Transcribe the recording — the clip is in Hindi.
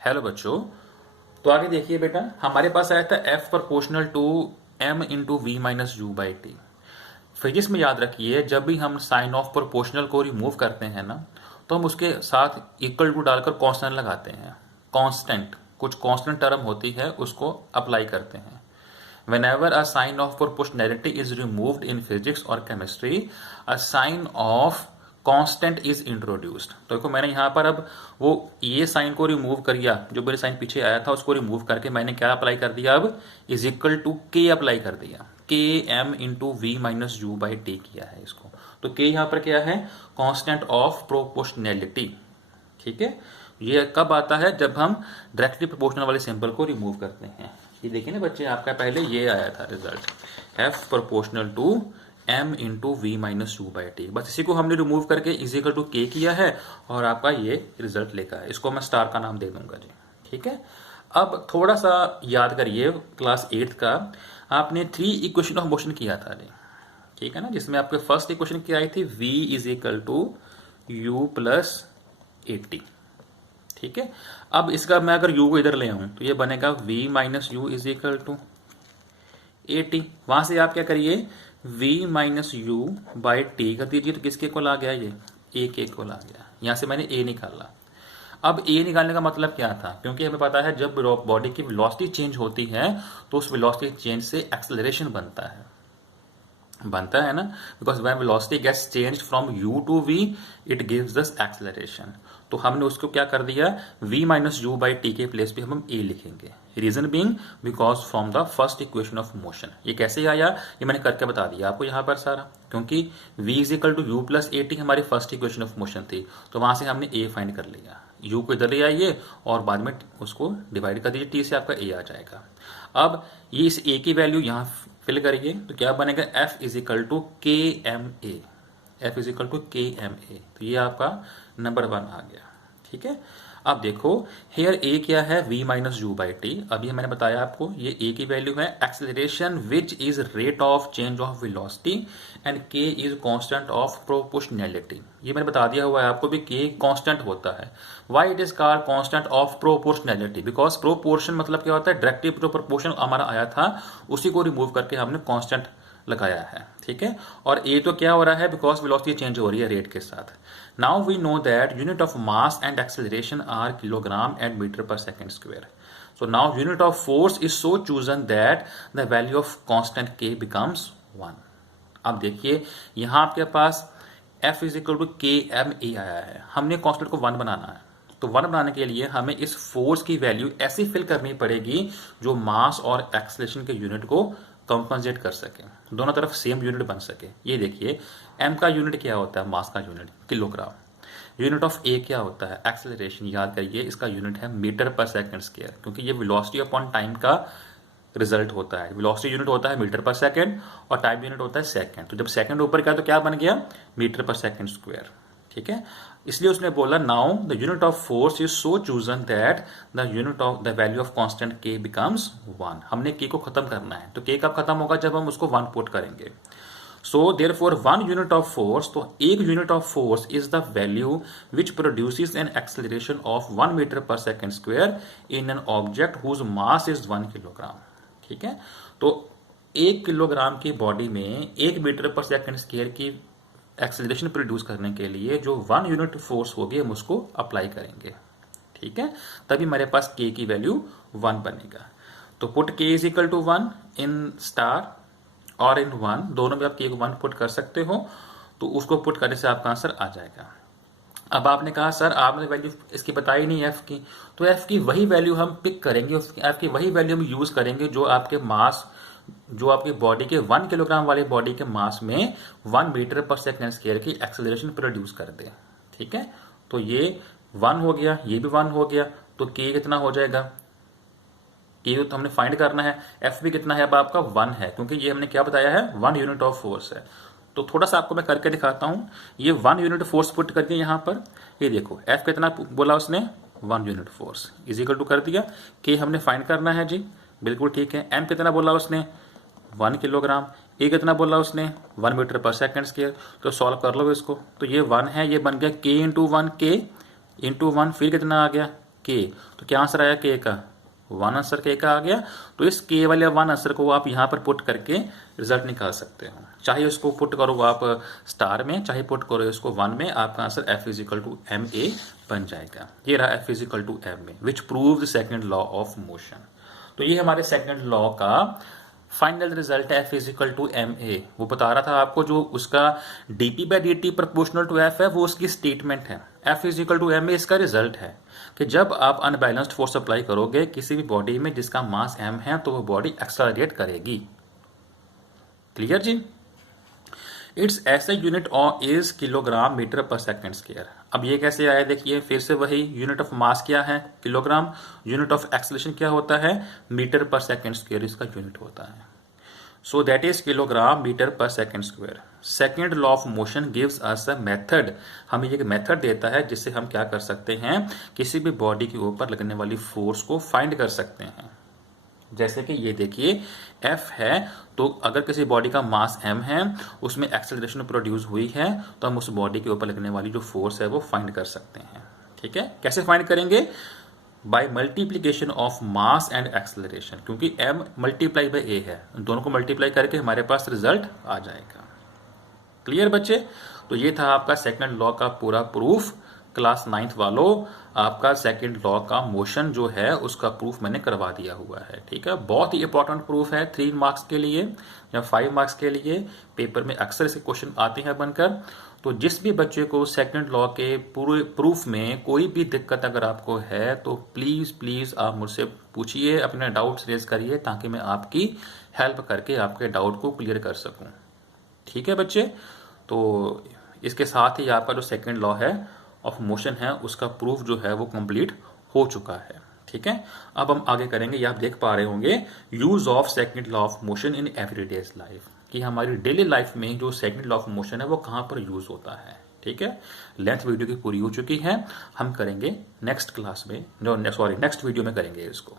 हेलो बच्चों। तो आगे देखिए बेटा, हमारे पास आया था f proportional to m into v minus u by t. Physics में याद रखिए, जब भी हम साइन ऑफ प्रोपोर्शनल को रिमूव करते हैं ना, तो हम उसके साथ इक्वल टू डालकर कांस्टेंट लगाते हैं। कांस्टेंट, कुछ कांस्टेंट टर्म होती है, उसको अप्लाई करते हैं। Whenever a sign of proportionality is removed in physics or chemistry, a sign of constant is introduced. तो देखो, मैंने यहाँ पर अब वो ये साइन को रिमूव कर दिया, जो मेरे साइन पीछे आया था उसको रिमूव करके मैंने क्या अप्लाई कर दिया, अब is equal to k apply कर दिया। K m into v minus u by t किया है इसको। तो के यहाँ पर क्या है, कांस्टेंट ऑफ प्रोपोर्शनैलिटी। ठीक है, ये कब आता है, जब हम डायरेक्टली प्रोपोर्शनल वाले सिंबल को रिमूव करते हैं। ये देखिए ना बच्चे, आपका पहले ये आया था result, F proportional to m into v minus u by t. बस इसी को हमने रिमूव करके इज इक्वल टू के किया है और आपका ये रिजल्ट लेकर है। इसको मैं स्टार का नाम दे दूंगा जी। ठीक है, अब थोड़ा सा याद करिए, क्लास 8th का आपने 3 इक्वेशन ऑफ मोशन किया था जी। ठीक है ना, जिसमें आपके फर्स्ट इक्वेशन क्या आई थी, v is equal to u plus 80। ठीक है, अब इसका मैं अगर u को इधर ले आऊं तो ये बनेगा v minus u is equal to 80। वहां से आप क्या करिए, v minus u by t कर दीजिए, तो किसके इक्वल आ गया, ये a के इक्वल आ गया। यहां से मैंने a निकाला। अब a निकालने का मतलब क्या था, क्योंकि हमें पता है जब बॉडी की वेलोसिटी चेंज होती है तो उस वेलोसिटी चेंज से एक्सेलरेशन बनता है ना, because when velocity gets changed from u to v it gives us acceleration. तो हमने उसको क्या कर दिया, v minus u by t के प्लेस पे हम a लिखेंगे। Reason being because from the first equation of motion. ये कैसे आया, ये मैंने करके बता दिया आपको यहाँ पर सारा, क्योंकि v is equal to u plus a t हमारी फर्स्ट इक्वेशन ऑफ मोशन थी, तो वहां से हमने a फाइंड कर लिया। u को इधर ले आइए और बाद में उसको डिवाइड कर दीजिए, t से आपका a आ जाएगा। अब ये इस a की वैल्यू यहाँ फिल करिए, तो क्या बनेगा, f is equal to k m a. f is equal to k m a, तो ये आपका नंबर 1 आ गया। ठीक है, अब देखो हेयर a क्या है, v minus u by T. अभी मैंने बताया आपको, ये a की वैल्यू है acceleration which is rate of change of velocity and k is constant of proportionality. ये मैंने बता दिया हुआ है आपको भी, k कांस्टेंट होता है। Why it is called constant of proportionality, because proportion मतलब क्या होता है, डायरेक्टली जो प्रोपोर्शन हमारा आया था उसी को रिमूव करके हमने कांस्टेंट लगाया है। ठीक है, और a तो क्या हो रहा है, बिकॉज वेलोसिटी चेंज हो रही है रेट के साथ। Now we know that unit of mass and acceleration are kilogram and metre per second square. So now unit of force is so chosen that the value of constant k becomes 1। अब देखिए यहां आपके पास f is equal to k m a आया है, हमने कांस्टेंट को 1 बनाना है। तो 1 बनाने के लिए हमें इस फोर्स की वैल्यू ऐसी फिल करनी पड़ेगी जो मास और एक्सेलरेशन के यूनिट को कंपनसेट कर सके, दोनों तरफ सेम यूनिट बन सके। ये देखिए, m का यूनिट क्या होता है, मास का unit kilogram. Unit of a क्या होता है, एक्सेलरेशन। याद करिए इसका यूनिट है मीटर पर सेकंड स्क्वायर, क्योंकि ये वेलोसिटी अपॉन टाइम का रिजल्ट होता है। वेलोसिटी यूनिट होता है मीटर पर सेकंड और टाइम यूनिट होता है सेकंड। तो जब सेकंड ऊपर का तो क्या बन गया, मीटर पर सेकंड स्क्वायर। ठीक है, इसलिए उसने बोला now the unit of force is so chosen that the unit of the value of constant k becomes 1। हमने k को खत्म करना है, तो k कब खत्म होगा, जब हम उसको 1 पुट करेंगे। So therefore 1 unit of force, तो एक unit of force is the value which produces an acceleration of 1 metre per second square in an object whose mass is 1 kilogram. ठीक है, तो 1 किलोग्राम की बॉडी में 1 मीटर पर सेकंड स्क्वायर की एक्सेलरेशन प्रोड्यूस करने के लिए जो 1 यूनिट फोर्स होगी हम उसको अप्लाई करेंगे। ठीक है, तभी हमारे पास k की वैल्यू 1 बनेगा। तो put k is equal to 1 in star और इन 1, दोनों में आप k को 1 पुट कर सकते हो, तो उसको पुट करने से आपका आंसर आ जाएगा। अब आपने कहा सर आपने वैल्यू इसकी बताई नहीं f की, तो f की वही वैल्यू हम पिक करेंगे, f की वही वैल्यू हम यूज करेंगे जो आपके मास, जो आपकी बॉडी के 1 किलोग्राम वाले बॉडी के मास में 1 मीटर पर सेकंड स्क्वायर की एक्सेलरेशन प्रोड्यूस कर दे। ठीक है, तो ये 1 हो गया, ये भी 1 हो गया, तो k कितना हो जाएगा, k तो हमने फाइंड करना है। f भी कितना है, अब आपका 1 है, क्योंकि ये हमने क्या बताया है, 1 यूनिट ऑफ फोर्स है। तो थोड़ा सा आपको मैं करके दिखाता हूं। ये 1 यूनिट फोर्स पुट करके यहां पर ये देखो, f कितना बोला उसने, 1 unit force is equal to कर दिया। k हमने फाइंड करना है जी, बिल्कुल ठीक है। m कितना बोला उसने, 1 किलोग्राम। a कितना बोला उसने, 1 मीटर पर सेकंड स्क्वायर। तो सॉल्व कर लो इसको, तो ये 1 है, ये बन गया k इंटू 1, k इंटू 1, फिर कितना आ गया के, तो क्या आंसर आया के का, 1 आंसर के का आ गया। तो इस के वाले 1 आंसर को आप यहाँ पर पुट करके रिजल्ट निकाल सकते हो, चाहे उसको पुट करो आप स्टार में, चाहे पुट करो इसको 1 में, आपका answer F is equal to m a बन जाएगा। ये रहा F is equal to m a which prove the second law of motion. तो ये हमारे सेकेंड लॉ का फाइनल रिजल्ट है F is equal to m a. वो बता रहा था आपको जो उसका dp by d t proportional to F है वो उसकी स्टेटमेंट है, F is equal to m a इसका रिजल्ट है कि जब आप अनबैलेंस्ड फोर्स अप्लाई करोगे किसी भी बॉडी में जिसका मास m है तो वो बॉडी एक्सेलरेट करेगी। क्लियर जी। इट्स ऐसे unit is kilogram metre per second square. अब ये कैसे आया, देखिए फिर से वही, यूनिट ऑफ मास क्या है किलोग्राम, यूनिट ऑफ एक्सेलरेशन क्या होता है मीटर पर सेकेंड स्क्वायर इसका यूनिट होता है। So that is kilogram metre per second square. Second law of motion gives us a method, हमें ये मेथड देता है जिससे हम क्या कर सकते हैं, किसी भी बॉडी के ऊपर लगने वाली फोर्स को फाइंड कर सकते हैं। जैसे कि ये देखिए F है, तो अगर किसी बॉडी का मास m है, उसमें एक्सेलरेशन प्रोड्यूस हुई है, तो हम उस बॉडी के ऊपर लगने वाली जो फोर्स है वो फाइंड कर सकते हैं। ठीक है, कैसे फाइंड करेंगे, by multiplication of mass and acceleration, क्योंकि m मल्टीप्लाई बाय a है, दोनों को मल्टीप्लाई करके हमारे पास रिजल्ट आ जाएगा। क्लियर बच्चे। तो ये था आपका सेकंड लॉ का पूरा प्रूफ। क्लास 9th वालों, आपका सेकंड लॉ का मोशन जो है उसका प्रूफ मैंने करवा दिया हुआ है। ठीक है, बहुत ही इंपॉर्टेंट प्रूफ है 3 मार्क्स के लिए या 5 मार्क्स के लिए, पेपर में अक्सर से क्वेश्चन आते हैं बनकर। तो जिस भी बच्चे को सेकंड लॉ के पूरे प्रूफ में कोई भी दिक्कत अगर आपको है तो प्लीज प्लीज आप मुझसे पूछिए, अपने डाउट्स रेज करिए, ताकि मैं आपकी हेल्प करके आपके डाउट को क्लियर कर सकूं। ठीक है बच्चे, तो इसके साथ ही आपका जो सेकंड लॉ है ऑफ मोशन है उसका प्रूफ जो है वो कंप्लीट हो चुका है। ठीक है, अब हम आगे करेंगे, ये आप देख पा रहे होंगे, use of second law of motion in everyday life, कि हमारी डेली लाइफ में जो सेकंड लॉ ऑफ मोशन है वो कहाँ पर यूज होता है। ठीक है, लेंथ वीडियो की पूरी हो चुकी है, हम करेंगे नेक्स्ट क्लास में, जो नेक्स्ट वीडियो में करेंगे इसको।